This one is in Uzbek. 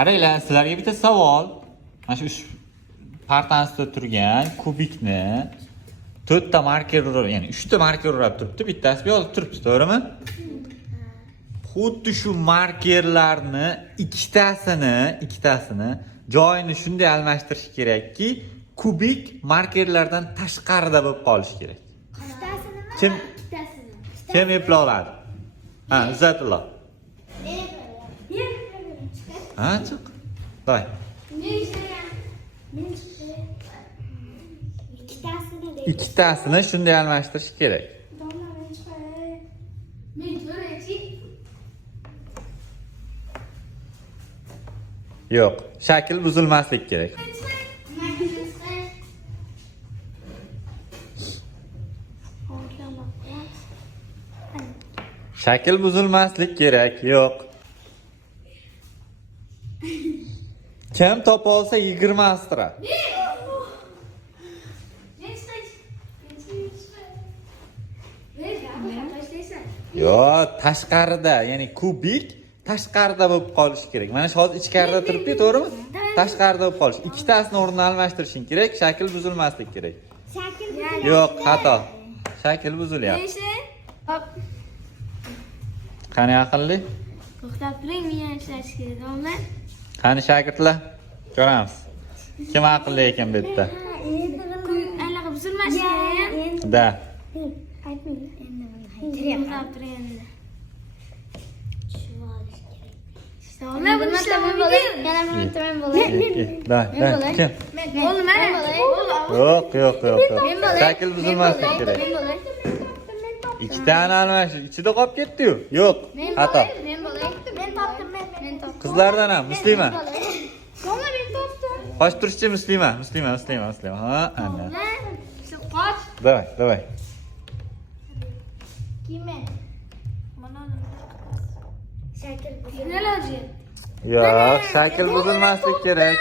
Qaranglar, sizlarga bitta savol. Mana shu partani ustida turgan kubikni 4 ta marker urib, ya'ni 3 ta marker urib turibdi, bittasi yozib turibdi, to'g'rimi? Xuddi shu markerlarni ikkitasini joyini shunday almashtirish kerakki, kubik markerlardan tashqarida bo'lib qolishi kerak. Kim epla oladi? Ha, Izzatullo. Ha, chiq. Voy. Ikkitasini shunday almashtirish kerak. Yo'q, shakl buzilmaslik kerak. Shakl buzilmaslik kerak, yo'q. Kim topa olsa 20 astra. Yo'q, tashqarida, ya'ni kubik tashqarida bo'lib qolishi kerak. Mana shu hozir ichkarida turibdi, to'g'rimi? Tashqarida bo'lib qolish. Ikkitasini o'rnini almashtirishing kerak, shakl buzilmaslik kerak. Yo'q, xato. Shakl buzilyapti. Qani aqlli? To'xtab turing, men ishlash kerak, omen. Qani shogirdlar? Ko'ramiz. Kim aqlli ekan bu yerda? Anaqa buzilmasin. Da. To'xtab turing endi. Omen, buni ishlab bo'ladi. Yana men bo'lay. Da. Kim? Bo'ldi, mana. Yo'q. Shakl buzilmaslik kerak. Men bo'lay. Ikkitani almash, ichida qolib ketdi-yu. Yo'q, xato. Men bo'lay. Men topdim, men topdim. Qizlardan ham Muslima. Mana men topdim. Qoch turishchi Muslima. Ha, ana. Qoch. Давай. Kime? Mana. Shakl Iloji. Yo'q, shakl buzilmaslik kerak.